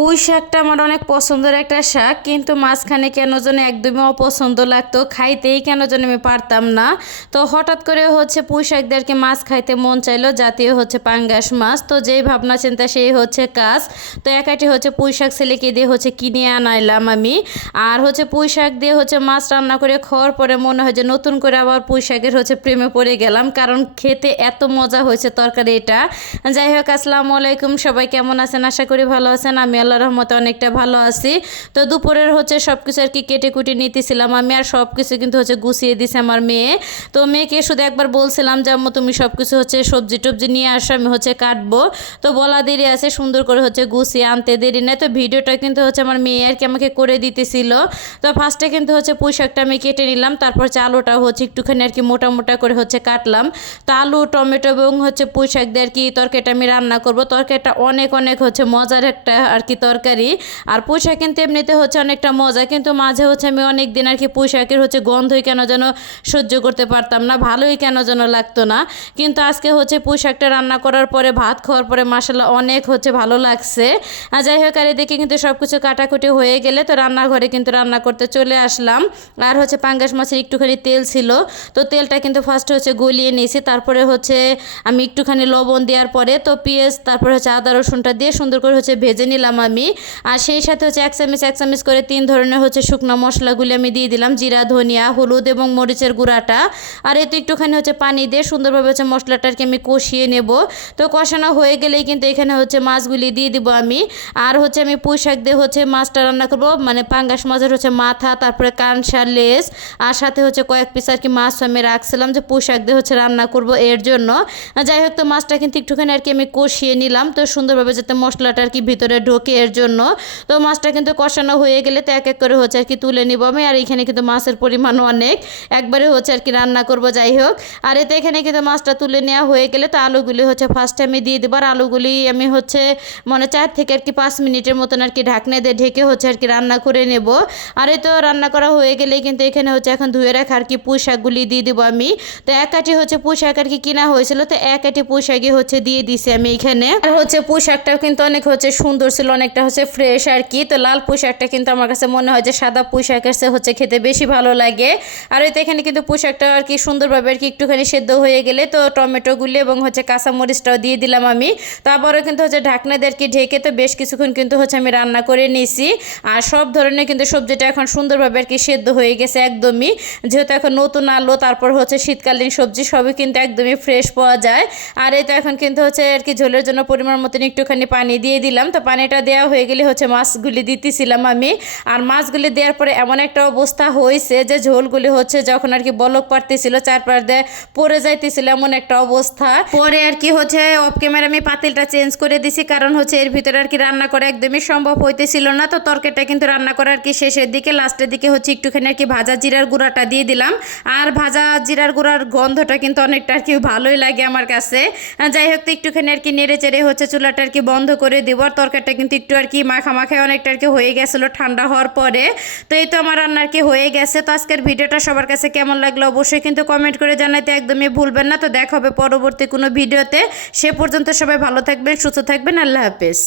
পুঁই শাকটা আমার অনেক পছন্দের একটা শাক, কিন্তু মাঝখানে কেন যেন একদমই অপছন্দ লাগতো, খাইতেই কেন যেন আমি পারতাম না। তো হঠাৎ করে পুঁই শাক দিয়ে আর কি মাছ খাইতে মন চাইলো, জাতীয় পাঙ্গাস মাছ। তো যেই ভাবনা চিন্তা সেই কাজ। তো একাটি পুঁই শাক ছেলেকে দিয়ে কিনে আনাইলাম আমি। আর পুঁই শাক দিয়ে মাছ রান্না করে খাওয়ার পরে মনে হয় যে নতুন করে আবার পুঁই শাকের প্রেমে পড়ে গেলাম, কারণ খেতে এত মজা হয়েছে তরকারি এটা। যাই হোক, আসসালামু আলাইকুম, সবাই কেমন আছেন? আশা করি ভালো আছেন। আমি আল্লাহর রহমতে অনেকটা ভালো আছি। তো দুপুরের সব কিছু আর কি কেটে কুটে নিতেছিলাম আমি, আর সব কিছু কিন্তু গুছিয়ে দিছে আমার মেয়ে। তো মেয়েকে শুধু একবার বলছিলাম যে আম্মু তুমি সব কিছু সবজি টবজি নিয়ে আসো, আমি কাটবো। তো বলা দেরি আছে, সুন্দর করে গুছিয়ে আনতে দেরি নেই। তো ভিডিওটা কিন্তু আমার মেয়ে আর কি আমাকে করে দিতেছিল। তো ফার্স্টে কিন্তু পুঁই শাকটা আমি কেটে নিলাম, তারপর আলুটা একটুখানি আর কি মোটা মোটা করে কাটলাম। তো আলু টমেটো এবং পুঁই শাক দিয়ে আর কি তরকারিটা আমি রান্না করব। তরকারিটা অনেক অনেক মজার একটা আর কি তরকারি। আর পুঁই শাক কিন্তু এমনিতে অনেকটা মজা, কিন্তু মাঝে আমি অনেক দিন আর কি পুঁই শাকের গন্ধই কেন যেন সহ্য করতে পারতাম না, ভালোই কেন যেন লাগতো না। কিন্তু আজকে পুঁই শাকটা রান্না করার পরে ভাত খাওয়ার পরে মাশাআল্লাহ অনেক ভালো লাগছে। আর যাই হোক, আর এদিকে কিন্তু সব কিছু কাটাকুটি হয়ে গেলে তো রান্নাঘরে কিন্তু রান্না করতে চলে আসলাম। আর পাঙ্গাস মাছের একটুখানি তেল ছিল, তো তেলটা কিন্তু ফার্স্টে গলিয়ে নিয়েছি। তারপরে আমি একটুখানি লবণ দেওয়ার পরে তো পেঁয়াজ, তারপরে আদা রসুনটা দিয়ে সুন্দর করে ভেজে নিলাম আমি। আর সেই সাথে এক চামচ করে 3 ধরনের শুকনো মশলাগুলি আমি দিয়ে দিলাম, জিরা, ধনিয়া, হলুদ এবং মরিচের গুঁড়াটা। আর এতে একটুখানি পানি দিয়ে সুন্দরভাবে মশলাটাকে আমি কষিয়ে নেব। তো কষানো হয়ে গেলেই কিন্তু এখানে মাছগুলি দিয়ে দিব আমি। আর আমি পুঁই শাক দিয়ে মাছটা রান্না করব, মানে পাঙ্গাস মাছের মাথা, তারপরে কানসা, লেজ, আর সাথে কয়েক পিস আর কি মাছ আমি রাখছিলাম যে পুঁই শাক দিয়ে রান্না করব এর জন্য। যাই হোক, তো মাছটা কিন্তু একটুখানি আর কি আমি কষিয়ে নিলাম, তো সুন্দরভাবে যাতে মশলাটা আর কি ভিতরে ঢোকে এর জন্য। তো মাছটা কিন্তু কষানো হয়ে গেলে তো এক এক করে আর কি তুলে নিব আমি। আর এখানে কিন্তু মাছের পরিমাণ অনেক, একবারে আর কি রান্না করব। যাই হোক, আর এতে এখানে কিন্তু মাছটা তুলে নেওয়া হয়ে গেলে তো আলুগুলি ফার্স্টে আমি দিয়ে দেবো। আর আলুগুলি আমি মানে 4 থেকে আর কি 5 মিনিটের মতন আর কি ঢাকনা দিয়ে ঢেকে আর কি রান্না করে নেব। আর এই তো রান্না করা হয়ে গেলেই কিন্তু এখানে এখন ধুয়ে রাখা আর কি পুঁই শাকগুলি দিয়ে দেবো আমি। তো এক কাঠি পুঁই শাক আর কি কিনা হয়েছিল, তো এক কাঠি পুঁই শাকই দিয়ে দিছি আমি এখানে। আর পুঁই শাকটাও কিন্তু অনেক সুন্দর ছিল, অনেকটা ফ্রেশ আর কি। তো লাল পুঁই শাকটা কিন্তু আমার কাছে মনে হয় যে সাদা পুঁই শাকের চেয়ে খেতে বেশি ভালো লাগে। আর এই তো এখানে কিন্তু পুঁই শাকটা আর কি সুন্দরভাবে আর কি একটুখানি সেদ্ধ হয়ে গেলে তো টমেটোগুলি এবং কাঁচামরিচটাও দিয়ে দিলাম আমি। তো আবারও কিন্তু ঢাকনা দিয়ে আর কি ঢেকে তো বেশ কিছুক্ষণ কিন্তু আমি রান্না করে নিয়েছি। আর সব ধরনের কিন্তু সবজিটা এখন সুন্দরভাবে আর কি সেদ্ধ হয়ে গেছে একদমই, যেহেতু এখন নতুন আলু, তারপর শীতকালীন সবজি সবই কিন্তু একদমই ফ্রেশ পাওয়া যায়। আর এই তো এখন কিন্তু আর কি ঝোলের জন্য পরিমাণ মতন একটুখানি পানি দিয়ে দিলাম। তো পানিটা দেওয়া হয়ে গেলে মাছগুলি দিতেছিলাম আমি। আর মাছগুলি দেওয়ার পরে এমন একটা অবস্থা হয়েছে যে ঝোলগুলি যখন আর কি বলক পারতেছিল, চারপাশ দিয়ে পড়ে যাইতেছিল, এমন একটা অবস্থা। পরে আর কি অফ ক্যামেরা আমি পাতিলটা চেঞ্জ করে দিছি, কারণ এর ভিতরে আর কি রান্না করা একদমই সম্ভব হইতেছিল না। তো তরকারিটা কিন্তু রান্না করার কি শেষের দিকে, লাস্টের দিকে একটুখানি আর কি ভাজা জিরার গুঁড়াটা দিয়ে দিলাম। আর ভাজা জিরার গুঁড়ার গন্ধটা কিন্তু অনেকটা আর কি ভালোই লাগে আমার কাছে। যাই হোক, তো একটুখানি আর কি নেড়ে চেড়ে চুলাটা আর কি বন্ধ করে দেবো। আর তরকারিটা কিন্তু একটু আর কি মাখা মাখায় অনেকটা আর কি হয়ে গেছিলো ঠান্ডা হওয়ার পরে। তো এই তো আমার রান্না আর কি হয়ে গেছে। তো আজকের ভিডিওটা সবার কাছে কেমন লাগলো অবশ্যই কিন্তু কমেন্ট করে জানাতে একদমই ভুলবেন না। তো দেখা হবে পরবর্তী কোনো ভিডিওতে। সে পর্যন্ত সবাই ভালো থাকবেন, সুস্থ থাকবেন। আল্লাহ হাফেজ।